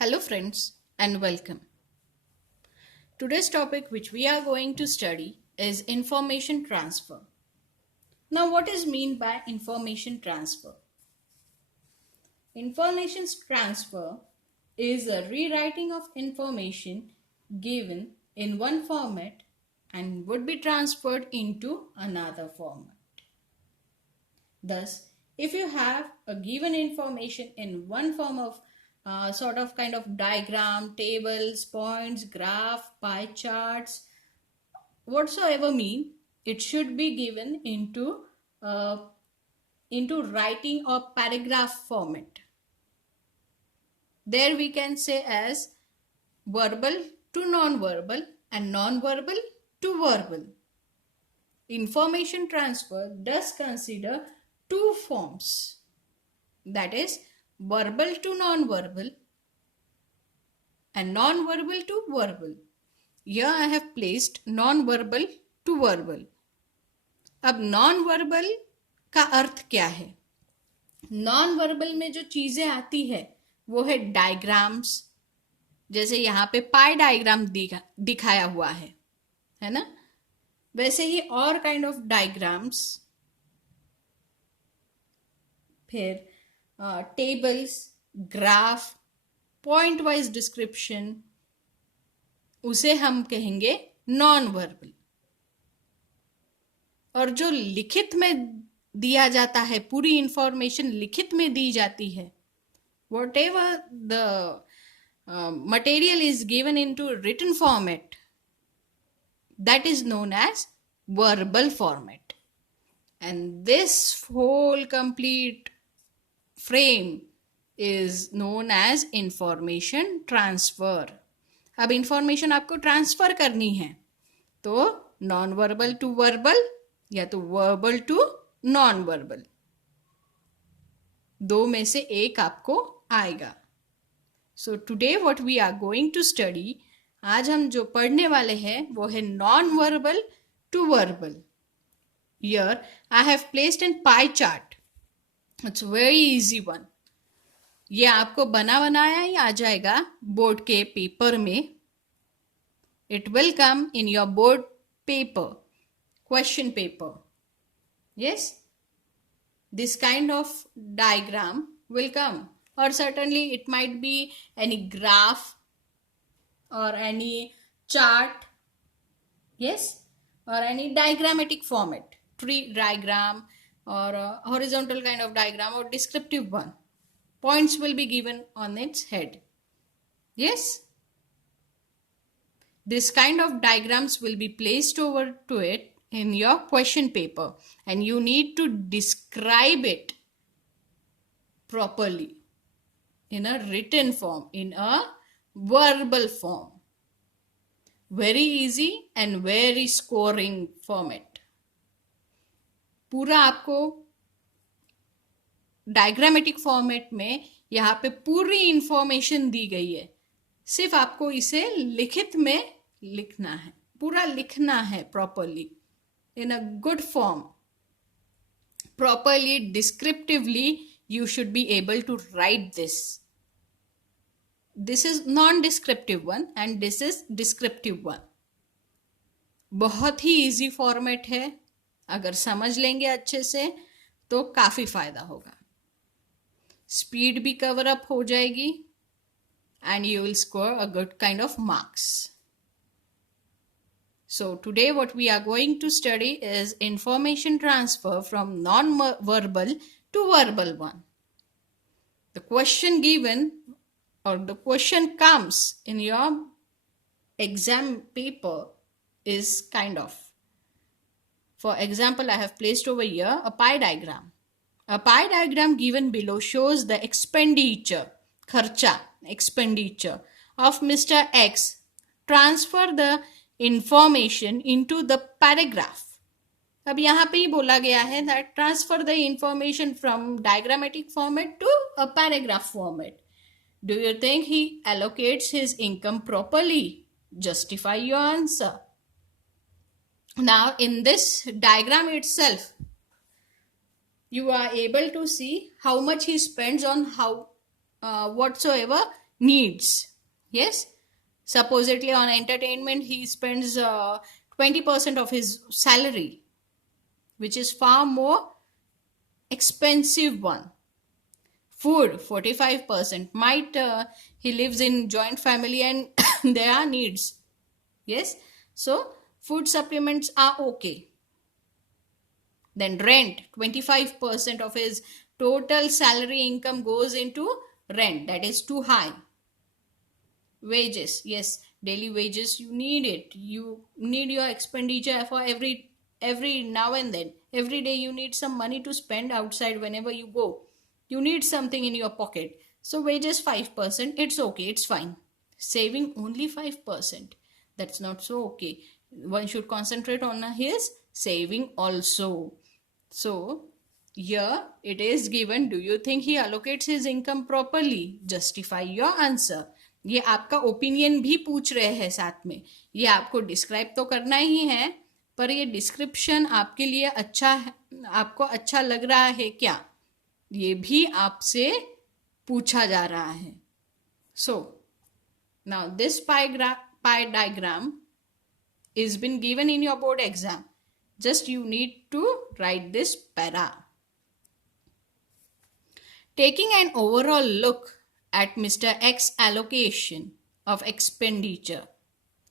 Hello friends and welcome. Today's topic which we are going to study is information transfer. Now what is meant by information transfer? Information transfer is a rewriting of information given in one format and would be transferred into another format. Thus, if you have a given information in one form of sort of kind of diagram, tables, points, graph, pie charts, whatsoever mean, it should be given into writing or paragraph format. There we can say as verbal to non-verbal and non-verbal to verbal. Information transfer does consider two forms, that is verbal to non-verbal and non-verbal to verbal. Here I have placed non-verbal to verbal. अब non-verbal का अर्थ क्या है? non-verbal में जो चीजें आती है वो है डायग्राम्स, जैसे यहाँ पे पाई डायग्राम दिखाया हुआ है ना? वैसे ही और काइंड ऑफ डायग्राम्स, फिर tables, graph, point wise description, उसे हम कहेंगे नॉन वर्बल. और जो लिखित में दिया जाता है, पूरी इंफॉर्मेशन लिखित में दी जाती है, whatever the material is given in to written format, that is known as verbal format. And this whole complete frame is known as information transfer. अब इंफॉर्मेशन आपको ट्रांसफर करनी है तो नॉन वर्बल टू वर्बल या तो verbal to non verbal, दो में से एक आपको आएगा. So today what we are going to study, आज हम जो पढ़ने वाले हैं वो है non verbal to verbal. Here I have placed in pie chart. It's very easy one. ये आपको बना बनाया ही आ जाएगा बोर्ड के पेपर में. It will come in your board paper, question paper. Yes, this kind of diagram will come, or certainly it might be any graph or any chart, yes, or any diagrammatic format, tree diagram or a horizontal kind of diagram or descriptive one. Points will be given on its head. Yes, this kind of diagrams will be placed over to it in your question paper and you need to describe it properly in a written form, in a verbal form. Very easy and very scoring format. पूरा आपको diagrammatic format में यहाँ पे पूरी information दी गई है, सिर्फ आपको इसे लिखित में लिखना है, पूरा लिखना है properly in a good form, properly descriptively. You should be able to write this. This is non-descriptive one and this is descriptive one. बहुत ही easy format है. अगर समझ लेंगे अच्छे से तो काफी फायदा होगा. स्पीड भी कवर अप हो जाएगी and you will score a good kind of marks. So today what we are going to study is information transfer from non-verbal to verbal one. The question given or the question comes in your exam paper is kind of, for example, I have placed over here a pie diagram. A pie diagram given below shows the expenditure, kharcha, expenditure of Mr. X. Transfer the information into the paragraph. अब यहाँ पे ही बोला गया है that transfer the information from diagrammatic format to a paragraph format. Do you think he allocates his income properly? Justify your answer. Now in this diagram itself, you are able to see how much he spends on whatsoever needs. Yes, supposedly on entertainment he spends 20% of his salary, which is far more expensive one. Food 45%. Might he lives in joint family and there are needs. Yes, so food supplements are okay. Then rent, 25% of his total salary income goes into rent. That is too high. Wages, yes, daily wages, you need it. You need your expenditure for every now and then. Every day you need some money to spend outside whenever you go. You need something in your pocket. So wages 5%, it's okay, it's fine. Saving only 5%, that's not so okay. One should concentrate on his saving also. So here it is given, do you think he allocates his income properly? Justify your answer. ये आपका opinion भी पूछ रहे हैं साथ में. ये आपको डिस्क्राइब तो करना ही है, पर ये डिस्क्रिप्शन आपके लिए अच्छा है, आपको अच्छा लग रहा है क्या, ये भी आपसे पूछा जा रहा है. So now this pie diagram is been given in your board exam. Just you need to write this para. Taking an overall look at Mr. X's allocation of expenditure,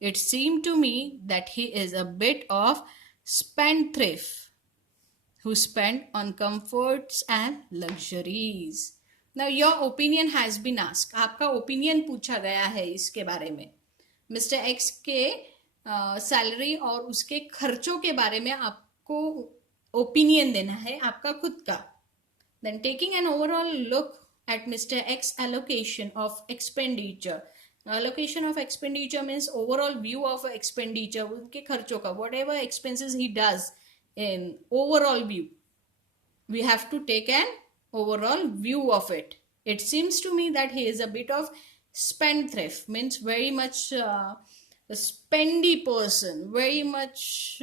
it seemed to me that he is a bit of spendthrift who spent on comforts and luxuries. Now your opinion has been asked. आपका opinion पूछा गया है इसके बारे में. Mr. X के salary और उसके खर्चों के बारे में आपको ओपिनियन देना है आपका खुद का. Then taking an overall look at Mr. X allocation of expenditure. Allocation of expenditure means overall view of expenditure, उनके खर्चों का, whatever expenses he does in overall view, we have to take an overall view of it. It seems to me that he is a bit of spendthrift, means very much a spendy person, very much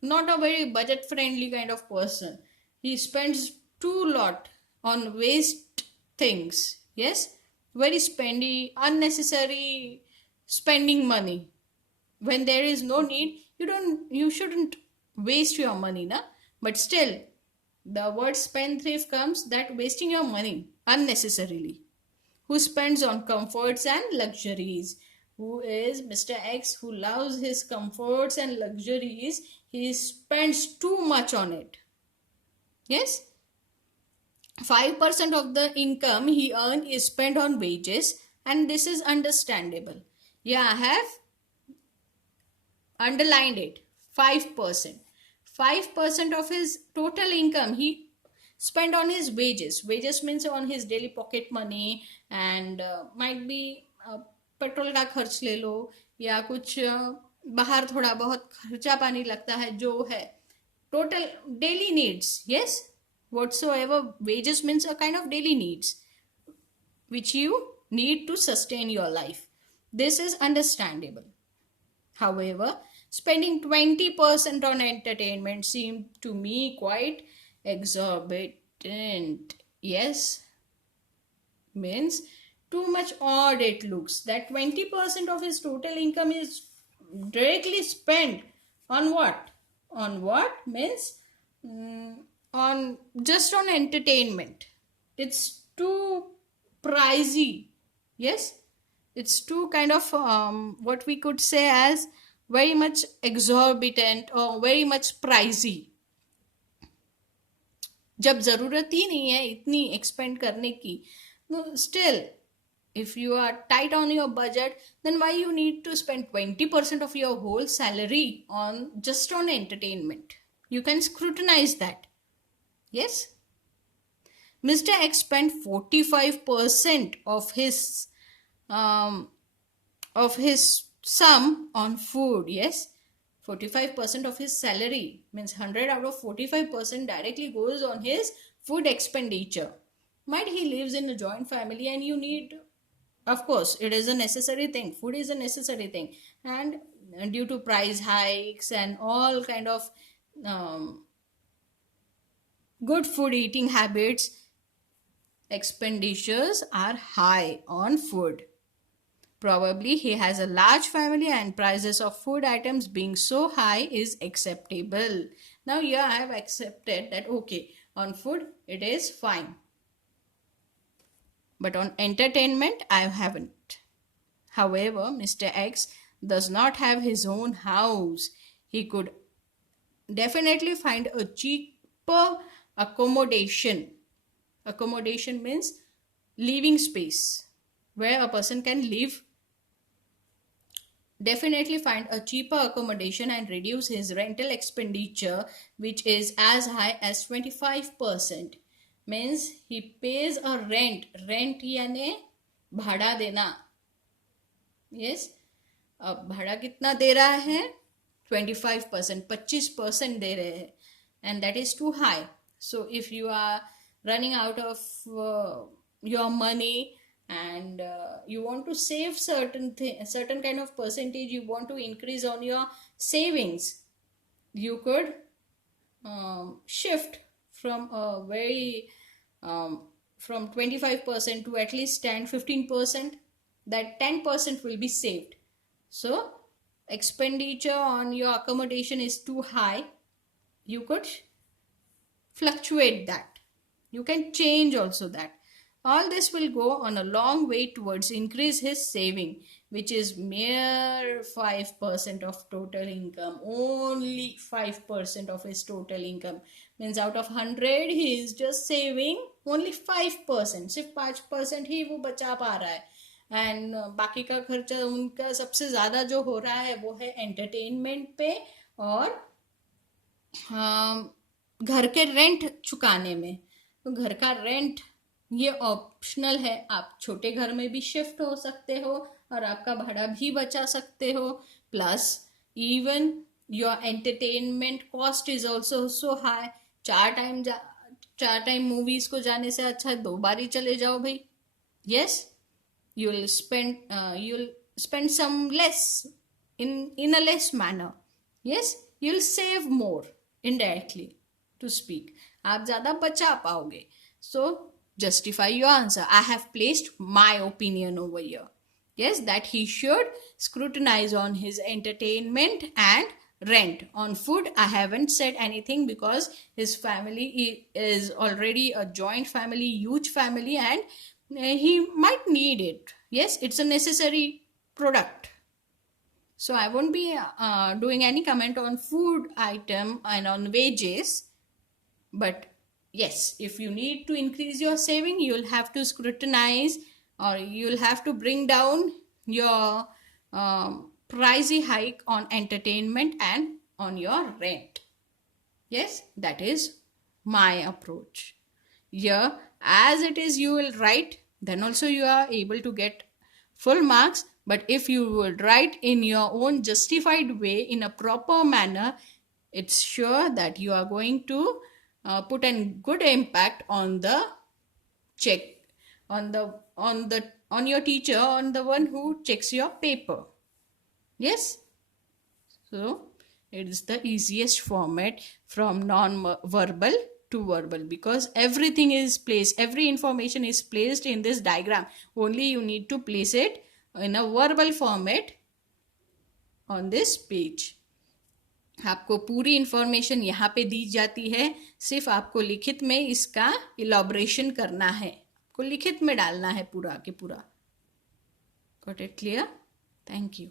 not a very budget friendly kind of person. He spends too lot on waste things. Yes, very spendy, unnecessary spending money when there is no need. You shouldn't waste your money, na. But still the word spendthrift comes, that wasting your money unnecessarily. Who spends on comforts and luxuries. Who is Mr. X, who loves his comforts and luxuries. He spends too much on it. Yes, 5% of the income he earned is spent on wages, and this is understandable. Yeah, I have underlined it. 5%. 5% of his total income he spent on his wages. Wages means on his daily pocket money, and might be petrol का खर्च ले लो, या कुछ बाहर थोड़ा बहुत खर्चा पानी लगता है जो है, total daily needs. Yes, whatsoever wages means a kind of daily needs which you need to sustain your life. This is understandable. However, spending 20% on entertainment seemed to me quite exorbitant. Yes, means too much odd it looks. That 20% of his total income is directly spent on what? On what means on just on entertainment. It's too pricey. Yes, it's too kind of what we could say as very much exorbitant or very much pricey. जब ज़रूरत ही नहीं है इतनी expand करने की, still if you are tight on your budget, then why you need to spend 20% of your whole salary on just on entertainment? You can scrutinize that. Yes, Mr. X spent 45% of his sum on food. Yes, 45% of his salary means 100 out of 45% directly goes on his food expenditure. Might he lives in a joint family and you need, of course it is a necessary thing, food is a necessary thing, and due to price hikes and all kind of good food eating habits, expenditures are high on food. Probably he has a large family and prices of food items being so high is acceptable. Now here I have accepted that okay, on food it is fine, but on entertainment I haven't. However, Mr. X does not have his own house. He could definitely find a cheaper accommodation. Accommodation means living space where a person can live. Definitely find a cheaper accommodation and reduce his rental expenditure, which is as high as 25%. Means he pays a rent. Rent यानी भाड़ा देना. Yes. अब भाड़ा कितना दे रहा है? 25%. 25% दे रहे हैं. And that is too high. So if you are running out of your money and you want to save certain kind of percentage, you want to increase on your savings, you could shift from a very from 25% to at least 10-15%. That 10% will be saved. So expenditure on your accommodation is too high, you could fluctuate that. You can change also that. All this will go on a long way towards increase his saving, which is mere 5% of total income. Only 5% of his total income. Means out of 100, he is just saving only 5%. सिर्फ 5% ही वो बचा पा रहा है. And बाकी का खर्चा उनका सबसे ज़्यादा जो हो रहा है वो है एंटरटेनमेंट पे और घर के रेंट चुकाने में. तो घर का रेंट ये ऑप्शनल है. आप छोटे घर में भी शिफ्ट हो सकते हो और आपका भाड़ा भी बचा सकते हो. Plus even your entertainment cost is also so high. 4 time movies को जाने से अच्छा 2 बार ही चले जाओ भाई. Yes, you'll spend some less in a less manner. Yes, you'll save more indirectly to speak. आप ज़्यादा बचा पाओगे. So justify your answer. I have placed my opinion over here. Yes, that he should scrutinize on his entertainment and rent. On food, I haven't said anything because his family is already a joint family, huge family, and he might need it. Yes, it's a necessary product. So I won't be doing any comment on food item and on wages. But yes, if you need to increase your saving, you'll have to scrutinize or you'll have to bring down your pricey hike on entertainment and on your rent. Yes, that is my approach. Here, as it is you will write, then also you are able to get full marks. But if you will write in your own justified way in a proper manner, it's sure that you are going to put a good impact on the check on your teacher, on the one who checks your paper. Yes, so it is the easiest format from non-verbal to verbal because everything is placed, every information is placed in this diagram. Only you need to place it in a verbal format on this page. आपको पूरी information यहाँ पे दी जाती है, सिर्फ आपको लिखित में इसका इलॉबरेशन करना है, आपको लिखित में डालना है पूरा के पूरा. Got it clear? Thank you.